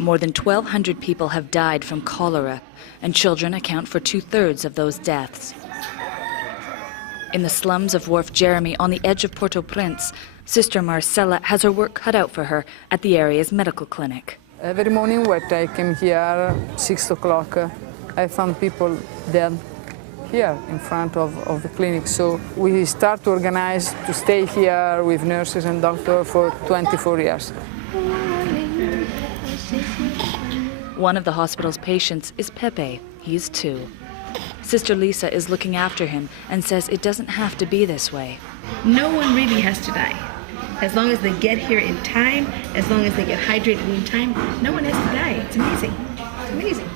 More than 1,200 people have died from cholera, and children account for 2/3 of those deaths. In the slums of Wharf Jeremy on the edge of Port-au-Prince, Sister Marcella has her work cut out for her at the area's medical clinic. Every morning when I came here, 6 o'clock, I found people dead here in front of the clinic. So we start to organize to stay here with nurses and doctors for 24 years. One of the hospital's patients is Pepe. He's 2. Sister Lisa is looking after him and says it doesn't have to be this way. No one really has to die. As long as they get here in time, as long as they get hydrated in time, no one has to die. It's amazing. It's amazing.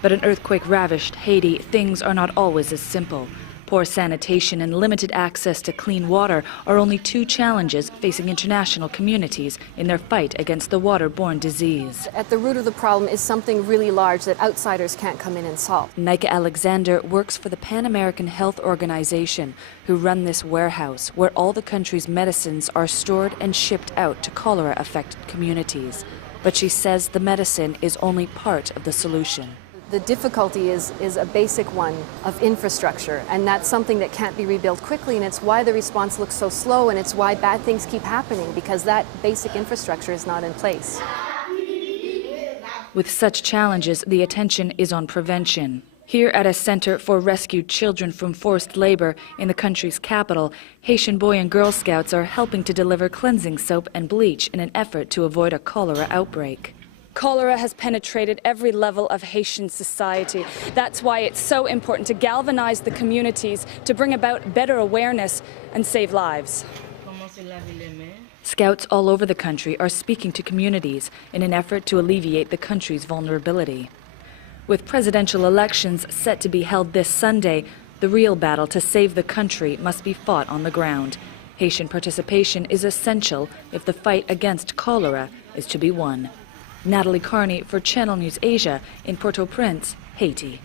But in earthquake-ravished Haiti, things are not always as simple. Poor sanitation and limited access to clean water are only 2 challenges facing international communities in their fight against the waterborne disease. At the root of the problem is something really large that outsiders can't come in and solve. Nika Alexander works for the Pan American Health Organization, who run this warehouse where all the country's medicines are stored and shipped out to cholera-affected communities. But she says the medicine is only part of the solution. The difficulty is a basic one of infrastructure, and that's something that can't be rebuilt quickly, and it's why the response looks so slow, and it's why bad things keep happening, because that basic infrastructure is not in place. With such challenges, the attention is on prevention. Here at a center for rescued children from forced labor in the country's capital, Haitian Boy and Girl Scouts are helping to deliver cleansing soap and bleach in an effort to avoid a cholera outbreak. Cholera has penetrated every level of Haitian society. That's why it's so important to galvanize the communities to bring about better awareness and save lives. Scouts all over the country are speaking to communities in an effort to alleviate the country's vulnerability. With presidential elections set to be held this Sunday, the real battle to save the country must be fought on the ground. Haitian participation is essential if the fight against cholera is to be won. Natalie Carney for Channel News Asia in Port-au-Prince, Haiti.